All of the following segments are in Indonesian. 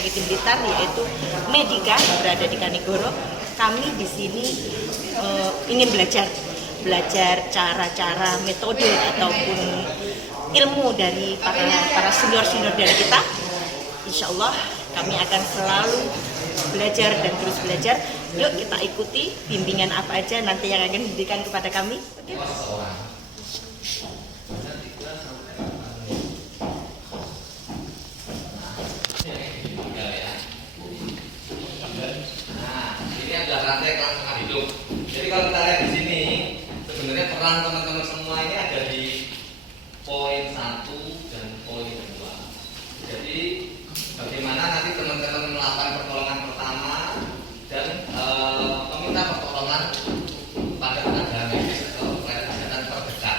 University Blitar, yaitu Medika, berada di Kanigoro. Kami di sini ingin belajar cara-cara, metode ataupun ilmu dari para senior dari kita. Insya Allah kami akan selalu belajar dan terus belajar. Yuk kita ikuti bimbingan apa aja nanti yang akan diberikan kepada kami. Oke? Ini adalah rantai kelangsungan hidup. Jadi kalau kita lihat di sini, sebenarnya peran teman-teman semua ini ada di poin 1 dan poin 2. Jadi bagaimana nanti teman-teman melakukan pertolongan pertama dan meminta pertolongan pada tenaga medis atau kesehatan terdekat.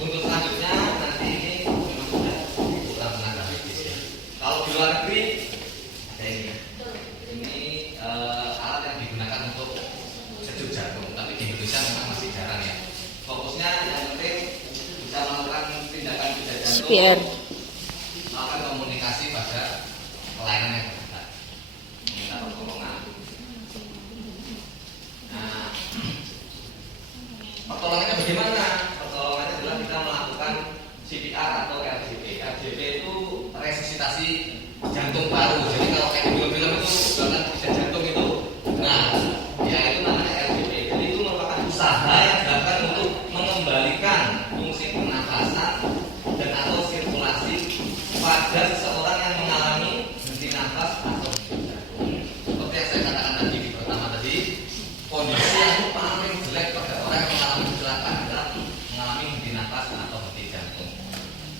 Untuk selanjutnya nanti ini memang sudah dibutuhkan tenaga medis ya. Kalau di luar negeri ada ini. Ini alat yang digunakan untuk sejuk jantung, tapi di Indonesia memang masih jarang ya. Fokusnya yang penting bisa melakukan tindakan pijat jantung, CPR. melakukan komunikasi pada pelayanan yang terdekat, meminta pertolongan. Nah, pertolongannya bagaimana? Pertolongannya adalah kita melakukan CPR atau RJP. RJP itu resusitasi jantung baru. Jadi kalau kayak di film-film itu bahkan pijat jantung itu, nah ya itu namanya RJP. Jadi itu merupakan usaha yang dilakukan untuk mengembalikan fungsi pernafasan dan atau sirkulasi pada seseorang yang mengalami henti nafas atau henti jantung. Seperti yang saya katakan tadi di pertama tadi, kondisi yang paling jelek pada orang yang mengalami kecelakaan adalah mengalami henti nafas atau henti jantung.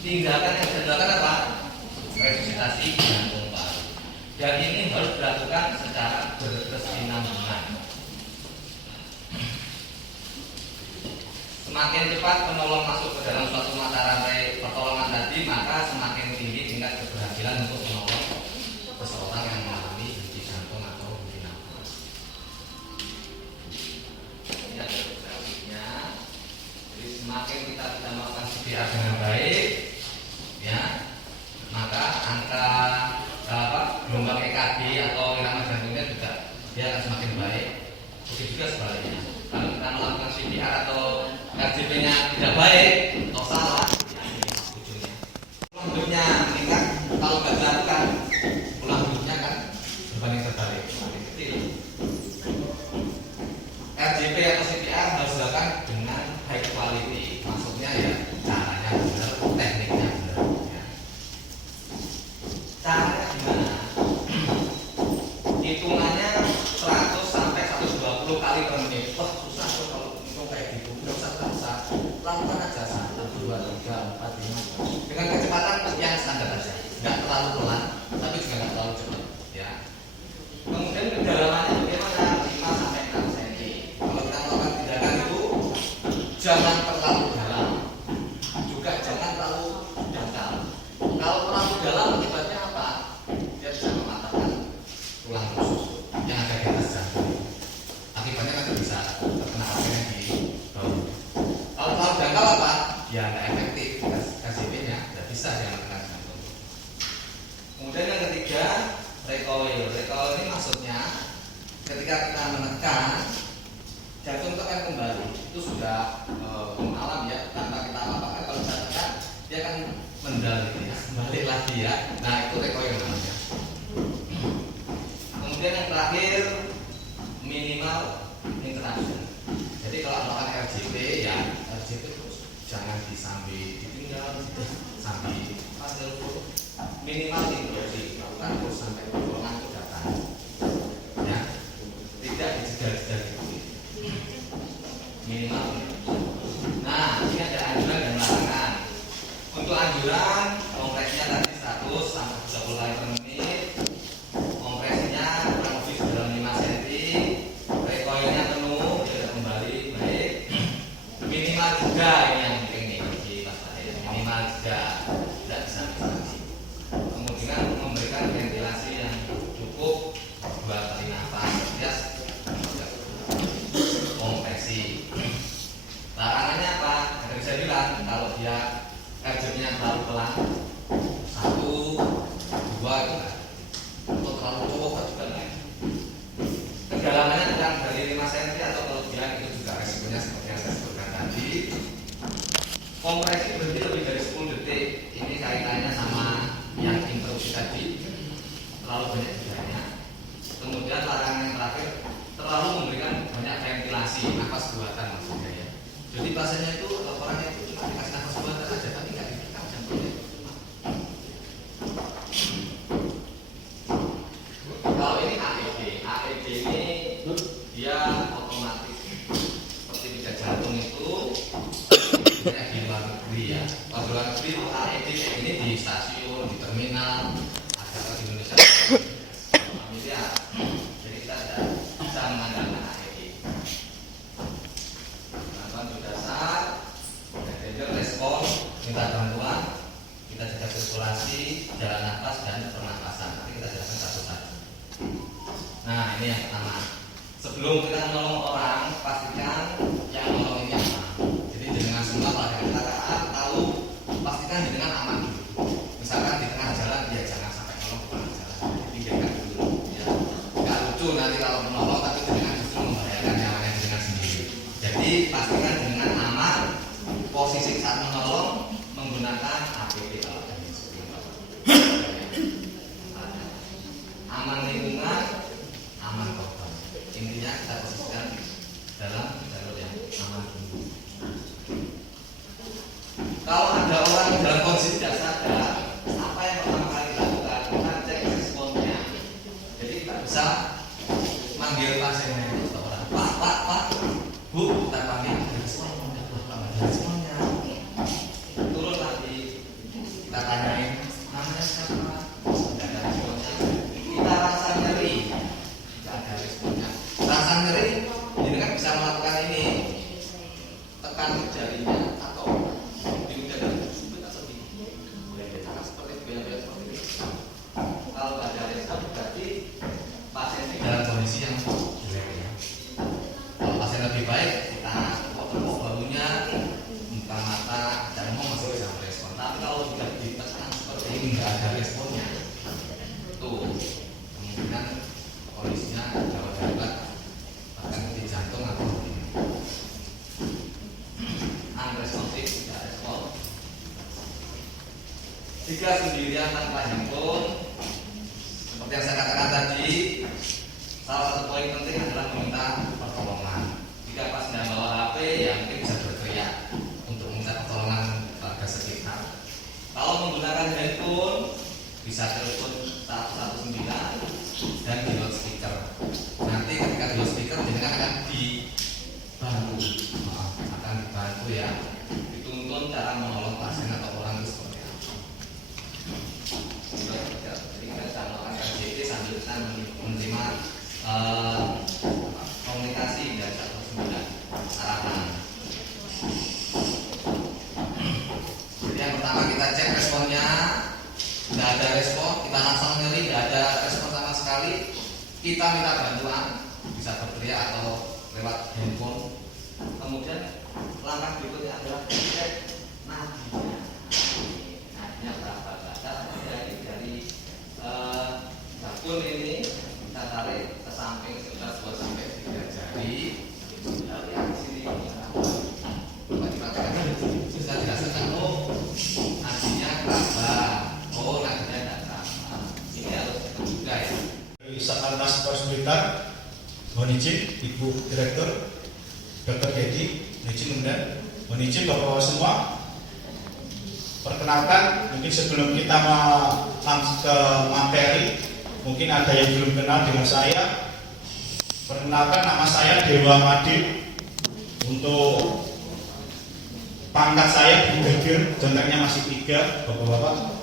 Tindakan yang bisa dilakukan apa? Resusitasi jantung baru. Dan ini harus dilakukan secara berkesinambungan. Semakin cepat penolong masuk ke dalam suatu mata rantai pertolongan tadi, maka semakin tinggi tingkat keberhasilan untuk menolong seseorang yang mengalami henti jantung atau henti nafas. Ini ada beberapa. Jadi semakin kita bisa melakukan CPR dengan baik, ya, maka angka gelombang EKG atau irama jantungnya juga dia akan semakin baik. Begitu juga sebaliknya. Kalau kita melakukan CPR atau RJP-nya tidak baik atau salah, ya ini ujungnya. Pulang hidupnya meningkat. Kalau nggak dilakukan, pulang hidupnya kan berbanding terbalik, semakin kecil. RJP atau CPR harus dilakukan dengan high quality. Maksudnya ya caranya benar, tekniknya benar. Ya. Caranya gimana? Hitungannya 100 sampai 120 kali per menit. Wah susah tuh kalau hitung kayak gitu. Nggak usah. Lakukan aja 1, 2, 3, 4, 5 dengan kecepatan yang standar aja. Nggak terlalu pelan, tapi juga nggak terlalu cepat. Ya. Kemudian kedalamannya bagaimana? 5 sampai 6 cm. Kalau kita melakukan tindakan itu jangan terlalu dalam, juga jangan terlalu dangkal. Kalau terlalu dalam akibatnya apa? Dia bisa mematahkan tulang rusuk yang ada di atas jantung. Akibatnya kan bisa terkena organ di bawah. Kalau terlalu dangkal apa? Ya nggak efektif. KJP-nya nggak bisa dia menekan jantung. Kemudian yang ketiga, recoil. Recoil ini maksudnya ketika kita menekan, jantung itu akan kembali. Itu sudah alam ya, tanpa kita apa-apa. Kalau kita tekan, dia akan mendalik ya, balik lagi ya. Nah itu recoil namanya. Kemudian yang terakhir, minimal interaction. Jadi kalau melakukan RJP ya RJP terus jangan disambi ditinggal, sambil telepon. Minimal interaksi, lakukan terus sampai pertolongan itu datang. Ya, tidak dijegal-jegal gitu. Minimal. Nah, ini ada anjuran dan larangan. Untuk anjuran, kompresnya tadi 100 sampai 30 kali per menit. Kompresinya kurang lebih dalam 5 cm. Recoilnya penuh, tidak kembali baik. Minimal juga ini yang penting nih di pasien. Minimal juga tidak bisa lagi. Kemudian memberikan ventilasi yang cukup 2 kali nafas. Yes. Kompresi. Larangannya apa? Yang bisa bilang kalau dia RJP-nya terlalu pelan, 1, 2 itu Kompresi berhenti lebih dari 10 detik. Ini kaitannya sama yang interupsi tadi. Terlalu banyak jedanya. Kemudian larangan yang terakhir, terlalu memberikan banyak ventilasi, nafas buatan maksudnya ya. Jadi pasiennya itu orangnya itu cuma dikasih nafas buatan aja, tapi nggak diberikan jantungnya. Kalau ini AED ini dia otomatis seperti pijat jantung itu kayak di luar negeri ya. Kalau di luar negeri itu AED ini di stasiun, di terminal, ada di Indonesia. Ya, jadi kita tidak bisa mengandalkan AED. Bantuan sudah dasar, danger respon, minta bantuan, kita jaga sirkulasi, jalan nafas dan pernapasan. Nanti kita jelaskan satu-satu. Nah, ini yang pertama. Sebelum kita menolong orang, pastikan yang menolong ini aman. Jadi dengan semua pada kecelakaan tahu, pastikan dengan aman dulu. Misalkan di tengah jalan, ya jangan sampai nolong ke tengah jalan. Pinggirkan dulu. Ya, nggak lucu nanti kalau menolong tapi dengan justru membahayakan nyawanya dengan sendiri. Jadi pastikan dengan aman. Posisi saat menolong menggunakan APD kalau ada yang sebelum. Aman lingkungan, aman korban. Intinya kita posisikan dalam jalur yang aman dulu. Kalau ada orang yang dalam kondisi tidak sadar, apa yang pertama kali dilakukan? Kita cek responnya. Jadi kita bisa manggil pasiennya atau orang, Pak, Bu, kita panggil ada responnya, ada responnya. Turun lagi, kita tanyain namanya siapa, tidak ada responnya. Kita rasa nyeri, tidak ada responnya. Rasa nyeri, ini kan bisa melakukan ini, tekan jarinya atau di udara sulit atau di cara seperti biasa seperti ini. Kalau tidak ada respon berarti pasien ini dalam kondisi yang jelek ya. Kalau pasien lebih baik, kita potong bahunya, buka mata, dan mau masih bisa merespon. Tapi kalau sudah ditekan seperti ini nggak ada responnya, tuh kemungkinan kondisinya gawat darurat, bahkan di jantung atau unresponsif, tidak respon. Jika sendirian tanpa handphone, seperti yang saya katakan tadi, salah satu poin penting adalah meminta pertolongan. Jika pas tidak bawa HP, ya mungkin bisa berteriak untuk meminta pertolongan warga sekitar. Kalau menggunakan handphone, bisa telepon 119 dan di loudspeaker. Nanti ketika di loudspeaker, jenengan akan dibantu ya, dituntun cara menolong pasien atau orang itu seperti apa. Jadi kita bisa melakukan KJT sambil kita menerima komunikasi dari 119 arahan. Jadi yang pertama kita cek responnya, tidak ada respon, kita langsung nyeri, tidak ada respon sama sekali, kita minta bantuan, bisa berteriak atau lewat handphone. Kemudian langkah berikutnya adalah cek nadinya. Nadinya berapa? Dari bakul ini kita tarik ke samping sekitar 2 sampai 3 jari. Lalu yang di sini coba dipraktekkan. Bisa dirasakan, oh nadinya berapa? Oh nadinya tidak berapa. Ini harus juga ya. Satlantas Polres Blitar, mohon izin Ibu Direktur Dr. Dedi, izin kemudian, mohon izin Bapak-Bapak semua. Perkenalkan, mungkin sebelum kita langsung ke materi, mungkin ada yang belum kenal dengan saya. Perkenalkan, nama saya Dewa Madin. Untuk pangkat saya brigadir, jenjangnya masih 3, Bapak-Bapak.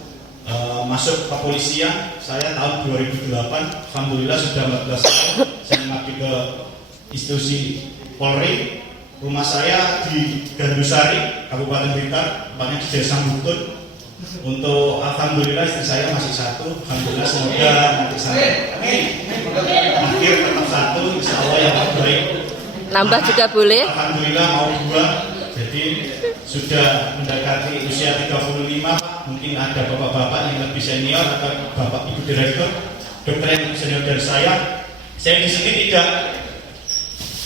Masuk kepolisian saya tahun 2008, alhamdulillah sudah 14 tahun saya mengabdi ke institusi Polri. Rumah saya di Gandusari, Kabupaten Blitar, tempatnya di Desa Mutun. Untuk alhamdulillah istri saya masih 1, alhamdulillah semoga nanti sampai akhir tetap 1, insya Allah yang terbaik. Nambah juga boleh. Alhamdulillah mau 2, jadi sudah mendekati usia 35, Pak. Mungkin ada bapak-bapak yang lebih senior atau bapak ibu direktur, dokter yang lebih senior dari saya. Saya di sini tidak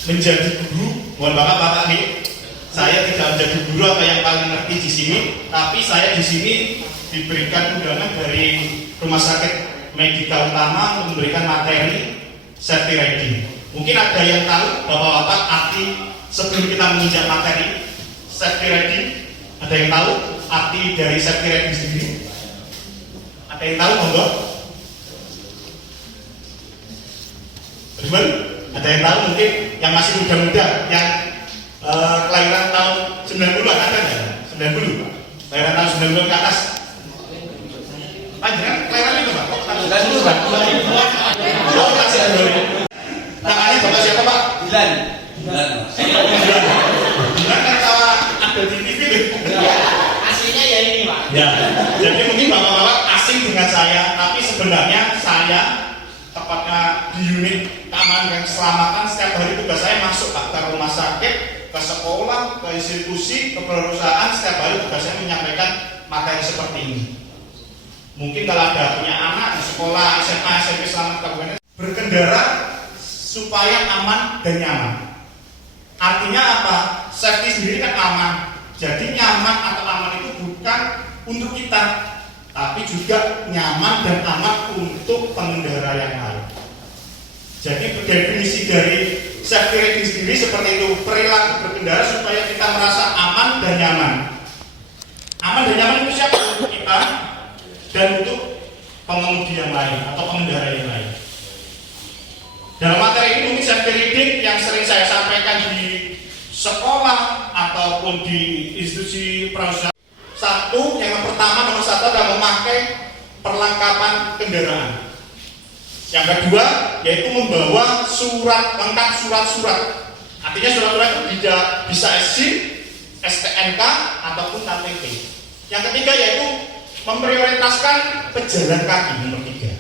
menjadi guru, mohon maaf Bapak nih. Saya tidak menjadi guru atau yang paling ngerti di sini, tapi saya di sini diberikan undangan dari Rumah Sakit Medika Utama untuk memberikan materi safety riding. Mungkin ada yang tahu bapak-bapak arti sebelum kita menginjak materi safety riding, ada yang tahu arti dari safety riding sendiri? Ada yang tahu monggo? Bagaimana? Ada yang tahu mungkin yang masih muda-muda, yang kelahiran tahun 90-an ada nggak? 90? Kelahiran tahun 90 ke atas? Panjangan kelahiran itu Pak? 90 Pak? Oh, masih ada. Namanya Bapak siapa Pak? Bulan. Bulan kan sama ada di TV tuh. Aslinya ya ini Pak. Ya, jadi mungkin bapak-bapak asing dengan saya, tapi sebenarnya saya tepatnya di unit keamanan dan keselamatan setiap hari tugas saya masuk Pak ke rumah sakit, ke sekolah, ke institusi, ke perusahaan, setiap hari tugas saya menyampaikan materi seperti ini. Mungkin kalau ada punya anak di sekolah SMA, SMP selamat kabupaten berkendara supaya aman dan nyaman. Artinya apa? Safety sendiri kan aman. Jadi nyaman atau aman itu bukan untuk kita, tapi juga nyaman dan aman untuk pengendara yang lain. Jadi definisi dari safety riding sendiri seperti itu, perilaku berkendara supaya kita merasa aman dan nyaman. Aman dan nyaman itu siapa? Untuk kita dan untuk pengemudi yang lain atau pengendara yang lain. Dalam materi ini mungkin safety riding yang sering saya sampaikan di sekolah ataupun di institusi perusahaan. Satu, yang pertama nomor satu adalah memakai perlengkapan kendaraan. Yang kedua yaitu membawa surat lengkap surat-surat. Artinya surat-surat itu bisa SIM, STNK ataupun KTP. Yang ketiga yaitu memprioritaskan pejalan kaki nomor 3.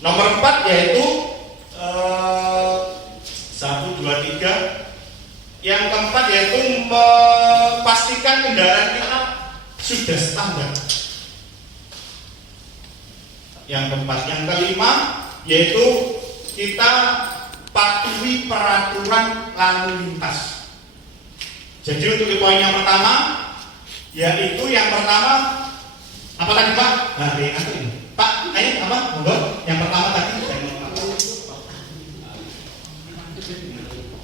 Nomor 4 yaitu 1, 2, 3. Yang keempat yaitu memastikan kendaraan kita sudah standar. Yang keempat, yang kelima yaitu kita patuhi peraturan lalu lintas. Jadi untuk poin yang pertama yaitu yang pertama apa tadi Pak? Nah, ini. Pak, ayo apa? Monggo. Yang pertama tadi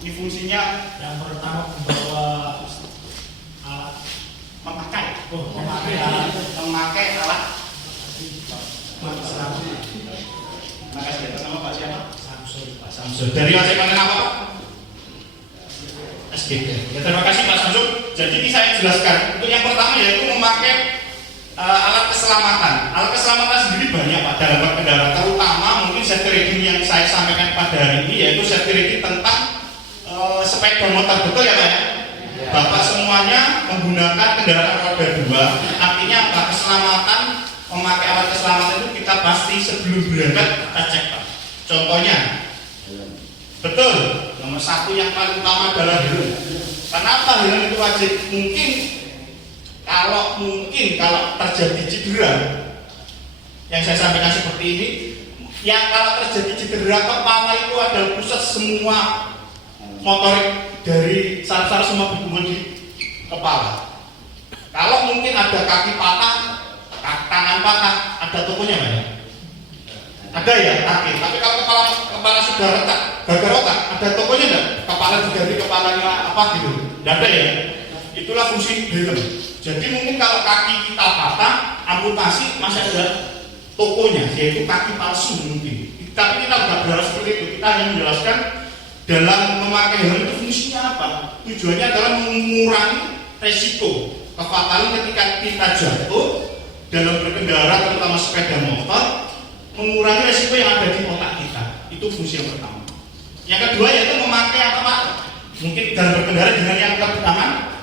ini fungsinya yang pertama membawa alat memakai alat. Makasih atas nama Pak siapa? Pak Samsul. Dari mana nama Pak? SGD. Ya, terima kasih Pak Samsul. Jadi ini saya jelaskan. Untuk yang pertama yaitu memakai alat keselamatan. Alat keselamatan sendiri banyak Pak dalam berkendara. Terutama mungkin safety riding yang saya sampaikan pada hari ini yaitu safety riding tentang sepeda motor, betul ya Pak ya? Bapak semuanya menggunakan kendaraan roda 2. Artinya apa? Keselamatan, memakai alat keselamatan itu kita pasti sebelum berangkat kita cek Pak. Contohnya, betul, nomor 1 yang paling utama adalah helm. Kenapa helm itu wajib? Mungkin kalau terjadi cedera, yang saya sampaikan seperti ini, yang kalau terjadi cedera kepala itu adalah pusat semua motorik dari saraf-saraf semua berkumpul di kepala. Kalau mungkin ada kaki patah, tangan patah, ada tokonya Pak ya? Ada ya kaki. Tapi kalau kepala sudah retak, gagal otak, ada tokonya enggak? Kepala diganti kepalanya apa gitu? Enggak ada ya. Itulah fungsi helm. Jadi mungkin kalau kaki kita patah, amputasi masih ada tokonya, yaitu kaki palsu mungkin. Tapi kita nggak berharap seperti itu. Kita hanya menjelaskan dalam memakai helm itu fungsinya apa? Tujuannya adalah mengurangi resiko kefatalan ketika kita jatuh dalam berkendara, terutama sepeda motor, mengurangi resiko yang ada di otak kita. Itu fungsi yang pertama. Yang kedua yaitu memakai apa Pak? Mungkin dalam berkendara dengan yang pertama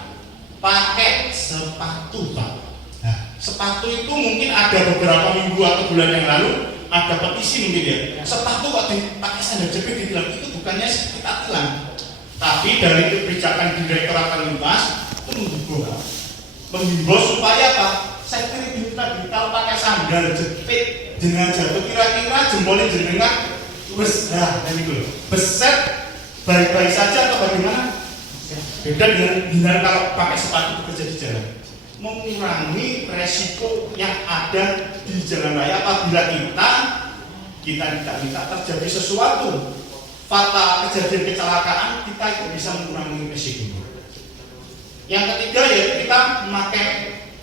pakai sepatu Pak. Nah, sepatu itu mungkin ada beberapa minggu atau bulan yang lalu ada petisi mungkin ya. Sepatu kok dipakai sandal jepit ditilang, itu bukannya kita tilang, tapi dari kebijakan Direktorat Lalu Lintas itu menghimbau supaya apa? Safety riding tadi kalau pakai sandal jepit dengan jatuh kira-kira jempolnya jenengan beset baik-baik saja atau bagaimana? Beda dengan kalau pakai sepatu bekerja di jalan. mengurangi resiko yang ada di jalan raya apabila kita tidak minta terjadi sesuatu fatal, kejadian kecelakaan, kita itu bisa mengurangi resiko. Yang ketiga yaitu kita memakai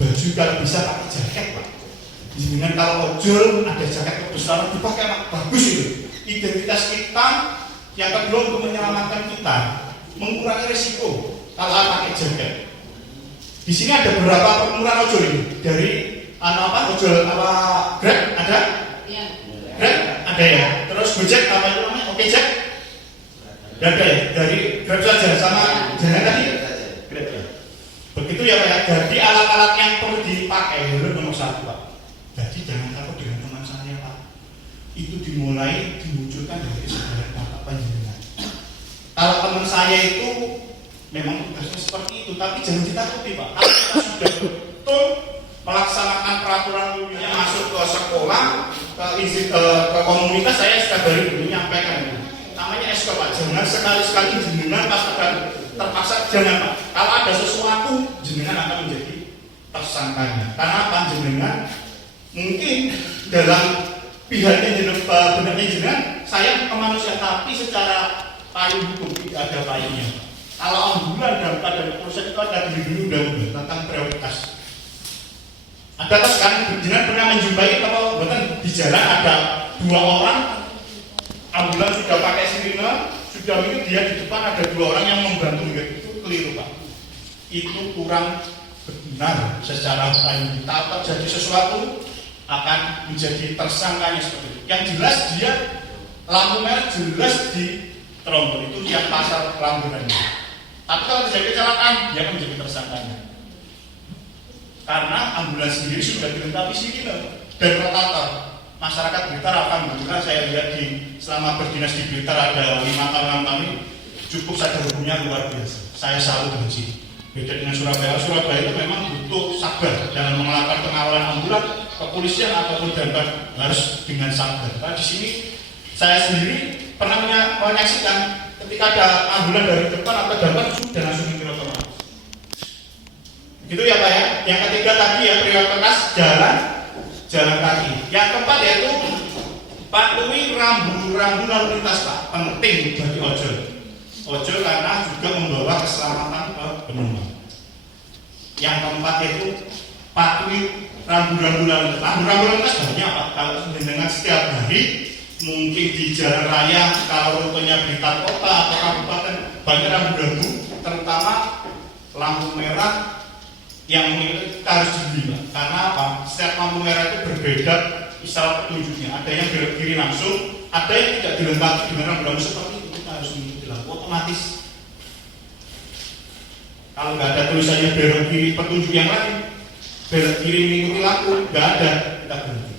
baju, kalau bisa pakai jaket, Pak. Dengan kalau ojol ada jaket kebesaran dipakai, Pak, bagus itu. Identitas kita. Yang kedua untuk menyelamatkan kita, mengurangi resiko kalau pakai jaket. Di sini ada beberapa pengurangan ojol ini dari ojol Grab ada? Iya. Grab ada ya. Terus Gojek apa itu namanya? Oke Jack? Ada ya. Dari Grab saja sama jangan tadi. Grab ya. Begitu ya Pak ya. Jadi alat-alat yang perlu dipakai dulu nomor 1 Pak. Jadi jangan takut dengan teman saya Pak. Itu dimulai dimunculkan dari kesadaran Bapak panjenengan. Kalau teman saya itu memang tugasnya seperti itu, tapi jangan ditakuti Pak. Kalau kita sudah betul melaksanakan peraturan yang masuk ke sekolah, ke komunitas, saya setiap hari dulu menyampaikan itu. Namanya SK Pak. Jangan sekali-sekali jenengan pas terpaksa, jangan Pak. Kalau ada sesuatu, jenengan akan menjadi tersangkanya. Karena panjenengan mungkin dalam pihaknya jenengan, saya kemanusiaan, tapi secara payung hukum tidak ada payungnya. Kalau ambulan dalam keadaan proses itu ada di undang-undang tentang prioritas. Adakah sekarang jenengan pernah menjumpai kalau betul di jalan ada 2 orang, ambulan sudah pakai sirine, sudah itu dia di depan ada 2 orang yang membantu, itu keliru Pak. Itu kurang benar secara payung. Kalau terjadi sesuatu akan menjadi tersangkanya seperti itu. Yang jelas dia lampu merah jelas di trombol itu yang pasal pelanggarannya. Tapi kalau terjadi kecelakaan, dia akan menjadi tersangkanya. Karena ambulans sendiri sudah dilengkapi sirine dan rotator. Masyarakat Blitar alhamdulillah saya lihat selama berdinas di Blitar ada 5 tahun ini cukup sadar hukumnya luar biasa. Saya salut dengan sini. Beda dengan Surabaya. Surabaya itu memang butuh sabar dalam melakukan pengawalan ambulan, kepolisian ataupun damkar harus dengan sabar. Nah, di sini saya sendiri pernah menyaksikan ketika ada ambulan dari depan atau damkar sudah langsung mikir otomatis. Gitu ya Pak ya. Yang ketiga tadi ya prioritas jalan kaki. Yang keempat yaitu patuhi rambu-rambu lalu lintas Pak. Penting bagi ojol. Ojol karena juga membawa keselamatan ke penumpang. Yang keempat yaitu patuhi rambu-rambu lalu lintas. Rambu-rambu lalu lintas banyak Pak. Kalau dengan setiap hari mungkin di jalan raya kalau rutenya Blitar kota atau kabupaten banyak rambu-rambu, terutama lampu merah yang kita harus dibeli karena apa? Setiap lampu merah itu berbeda isyarat petunjuknya. Ada yang belok kiri langsung, ada yang tidak dilengkapi dengan rambu-rambu seperti itu. Kita harus mengikuti lampu otomatis. Kalau nggak ada tulisannya belok kiri petunjuk yang lain, belok kiri mengikuti lampu, nggak ada, kita berhenti.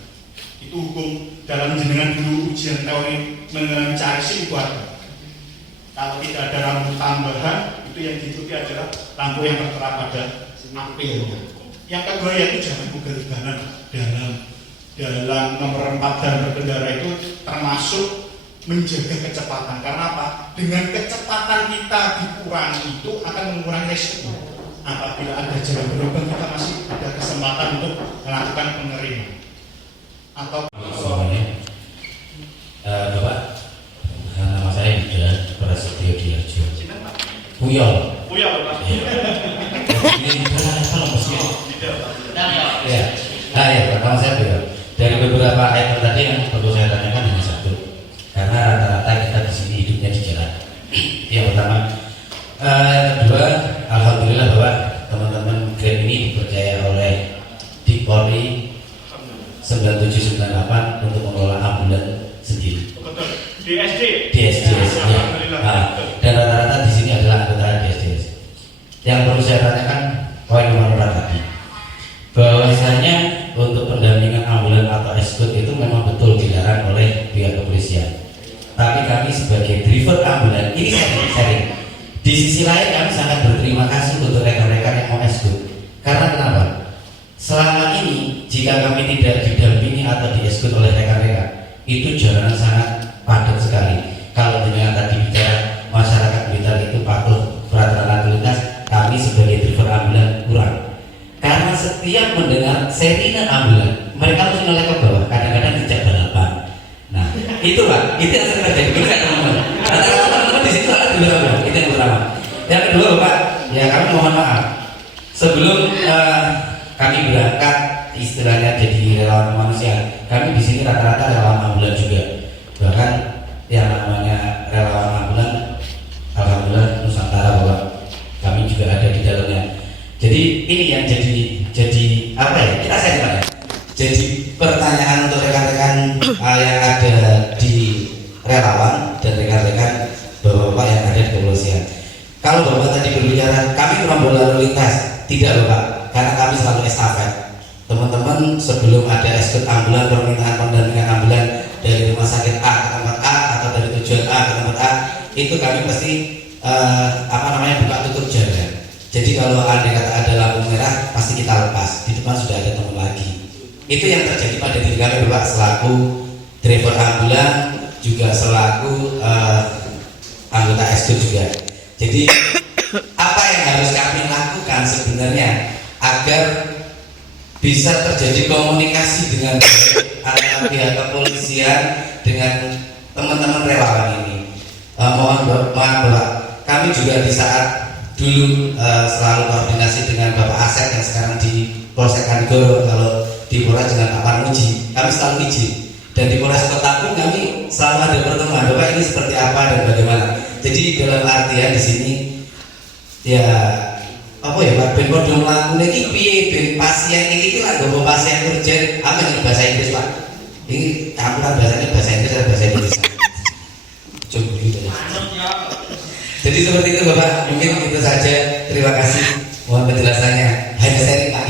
Itu hukum dalam jenengan dulu ujian teori mencari SIM itu ada. Kalau tidak ada lampu tambahan, itu yang diikuti adalah lampu yang tertera pada apelnya. Yang kedua yaitu jangan ugal-ugalan dalam nomor 4 dan berkendara itu termasuk menjaga kecepatan. Karena apa? Dengan kecepatan kita dikurangi itu akan mengurangi resiko. Apabila ada jalan berlubang kita masih ada kesempatan untuk melakukan pengeriman. Atau Bapak, nama saya Yuda Prasetyo Diarjo. Puyol. Pak. Ini kalau mesin. Ya. Ya, pertama saya Puyol. Dari beberapa item tadi yang perlu saya tanyakan hanya satu. Karena rata-rata kita di sini hidupnya di jalan. Yang pertama, kedua, alhamdulillah bahwa teman-teman Grab ini dipercaya oleh Polri 9798 untuk mengelola ambulan sendiri. Betul. Di DSDS ya. Dan rata-rata di sini adalah anggota DSDS. Yang perlu saya tanyakan poin nomor 4 tadi, bahwasanya untuk pendampingan ambulan atau eskut itu memang betul dilarang oleh pihak kepolisian. Tapi kami sebagai driver ambulan ini sering. Di sisi lain kami sangat berterima kasih untuk rekan-rekan yang mau eskut. Karena kenapa? Selama ini jika kami tidak didampingi atau dieskut oleh rekan-rekan, itu jalanan sangat padat sekali. Kalau dengan tadi bicara masyarakat Blitar itu patuh peraturan lalu lintas, kami sebagai driver ambulan kurang. Karena setiap mendengar sirine ambulan mereka mesti noleh ke bawah, kadang-kadang tidak balapan. Nah itu Pak, itu yang sering terjadi, benar nggak teman-teman? Rata-rata teman-teman di situ ada di bawah, itu yang pertama. Yang kedua Bapak, ya kami mohon maaf sebelum kami berangkat istilahnya jadi relawan kemanusiaan, kami di sini rata-rata relawan ambulan juga. Bahkan yang namanya relawan ambulan, alhamdulillah Nusantara Bapak, kami juga ada di dalamnya. Jadi ini yang jadi apa ya? Kita share Pak ya. Jadi pertanyaan untuk rekan-rekan yang ada di relawan dan rekan-rekan Bapak-bapak yang ada di kepolisian. Kalau Bapak tadi berbicara kami rombongan lalu lintas, tidak Bapak, karena kami selalu estafet. Teman-teman sebelum ada eskut ambulan, permintaan pendampingan ambulan dari rumah sakit A ke tempat A atau dari tujuan A ke tempat A, itu kami pasti buka tutup jalan. Jadi kalau andai kata ada lampu merah, pasti kita lepas. Di depan sudah ada teman lagi. Itu yang terjadi pada diri kami Bapak selaku driver ambulan, juga selaku anggota eskut juga. Jadi apa yang harus kami lakukan sebenarnya agar bisa terjadi komunikasi dengan antara pihak kepolisian dengan teman-teman relawan ini. Mohon Bapak, kami juga di saat dulu selalu koordinasi dengan Bapak Asep yang sekarang di Polsek Kanigoro, kalau di Polres dengan Pak Parmuji, kami selalu izin. Dan di Polres Kota pun kami selalu ada pertemuan, Bapak ini seperti apa dan bagaimana. Jadi dalam artian di sini ya apa ya Pak, ben padha mlakune iki piye ben pasien iki lak nggo pasien urgent, apa ini bahasa Inggris Pak? Ini campuran bahasanya bahasa Inggris dan bahasa Indonesia. Coba gitu. Jadi seperti itu Bapak, mungkin itu saja. Terima kasih, mohon penjelasannya. Hanya sharing Pak.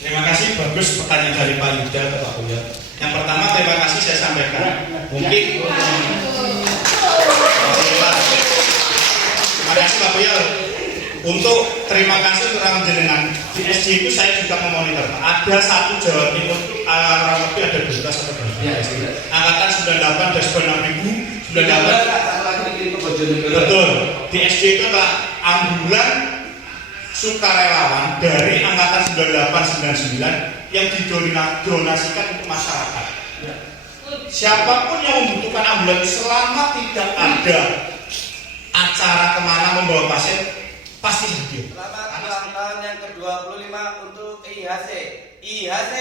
Terima kasih, bagus pertanyaan dari Pak Yuda ke Pak Buya. Yang pertama terima kasih saya sampaikan. Mungkin terima kasih Pak Buya. Untuk terima kasih untuk orang jenengan di SJ itu saya juga memonitor. Ada satu Jawa Timur kurang lebih ada 12 atau berapa. Angkatan 98 dan 96.000 sudah dapat. Betul. Di SJ itu Pak ambulan sukarelawan dari angkatan 98 99 yang didonasikan untuk masyarakat. Siapapun yang membutuhkan ambulan selama tidak ada acara kemana membawa pasien pasti hadir. Selamat ulang tahun yang ke-25 untuk IHC. IHC